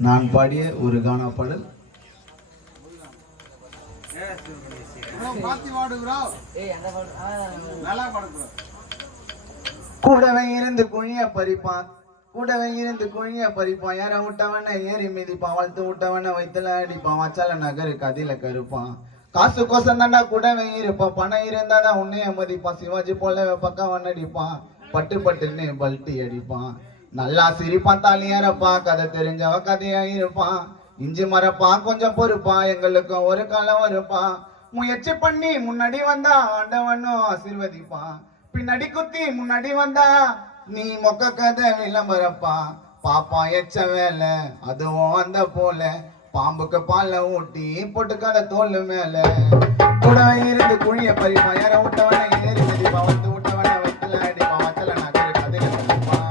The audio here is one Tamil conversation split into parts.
நான் பாடிய ஒரு கானா பாடல். கூடவே இருந்து குழிய பறிப்பான், கூடவே இருந்து குழிய பறிப்பான், யார விட்டவன ஏறி மிதிப்பான், வளர்த்து விட்டவன வயிற்றுல அடிப்பான், வச்சால நகரு கதில கருப்பான். காசு கோசம் தாண்டா கூடவே இருப்பான், பணம் இருந்தாதான் உன்னைய மதிப்பான், சிவாஜி போல பக்கம் அடிப்பான், பட்டு பட்டுன்னு பல்ட்டி அடிப்பான். நல்லா சிரிப்பான், தாலியாரப்பான், கதை தெரிஞ்சவ கதையா இருப்பான், இஞ்சி மரப்பான், கொஞ்சம் பொறுப்பான், எங்களுக்கும் ஒரு காலம் வருப்பான். முயற்சி பண்ணி முன்னாடி வந்தா ஆண்டவனும் ஆசீர்வதிப்பான், பின்னாடி குத்தி முன்னாடி வந்தா நீ மொக்க கதை விளம்பரப்பா. பாப்பா எச்ச வேலை அதுவும் அந்த போல, பாம்புக்கு பால ஊட்டி போட்டு கதை தோல் மேல. கூட இருந்து குழிய பறிப்பான், யார விட்டவன ஏறி மிதிப்பான், வந்து விட்டவன வயிற்றுல அடிப்பான், வச்சல நகரு கதையில கருப்பான்.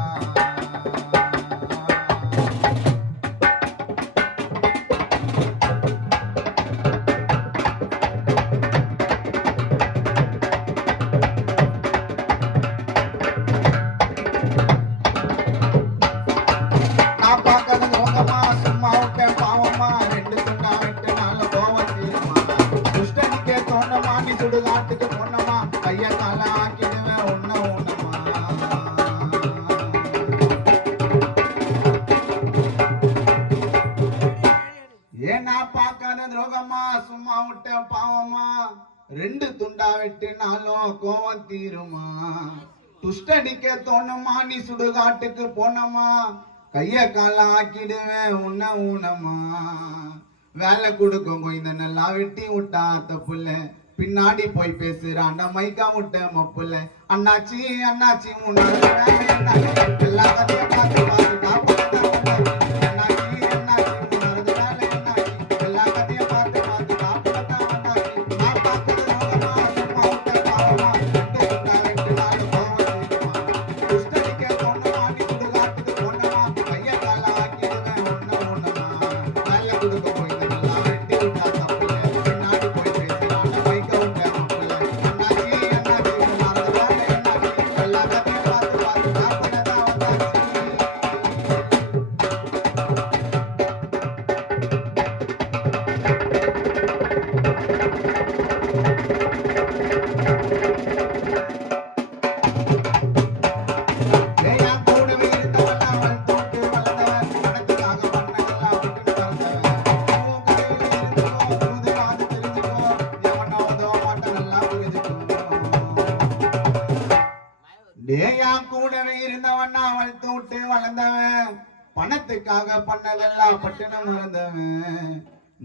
சுடுகாட்டுக்கு பொண்ணமா கைய கால ஆக்கிடுவேன் உன்ன உன்னமா. ஏன்னா பார்க்காத துரோகமா சும்மா விட்ட பாவமா, ரெண்டு துண்டா வெட்டினாலும் கோவம் தீருமா. துஷ்டடிக்க தோணுமா நீ சுடுகாட்டுக்கு போனமா, கைய கால ஆக்கிடுவேன் உன்ன ஊனமா. வேலை கொடுக்கும் இந்த நல்லா வெட்டி விட்டா தப்புல, பின்னாடி போய் பேசுறான் மைக்கா முட்டை மப்புல. அண்ணாச்சி அண்ணாச்சி முன்னாடி எல்லா கதையும் பார்த்து பார்த்து கூடவே இருந்தவன் அவள் தூட்டு வளர்ந்தவன், பணத்துக்காக பண்ணதெல்லாம் பட்டுன மறந்தவன்.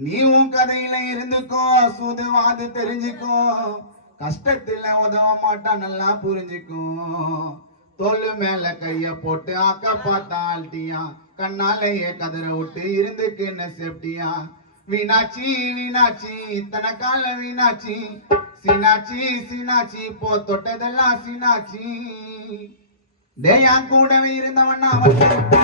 நீ உன் கதையில இருந்துக்கோ, சூதுவாது தெரிஞ்சுக்கோ, கஷ்டத்துல உதவ மாட்டான் நல்லா புரிஞ்சுக்கோ. தோல் மேல கைய போட்டு ஆக்க பார்த்தா ஆல்ட்டியா, கண்ணாலேயே கதற விட்டு இருந்துக்கு என்ன சேப்டியா. வீணாச்சி வீணாச்சி இத்தனை கால வீணாச்சி, சீனாச்சி சீனாச்சி போ தொட்டதெல்லாம் சீனாச்சி. தேயா கூடவே இருந்தவன் அவன்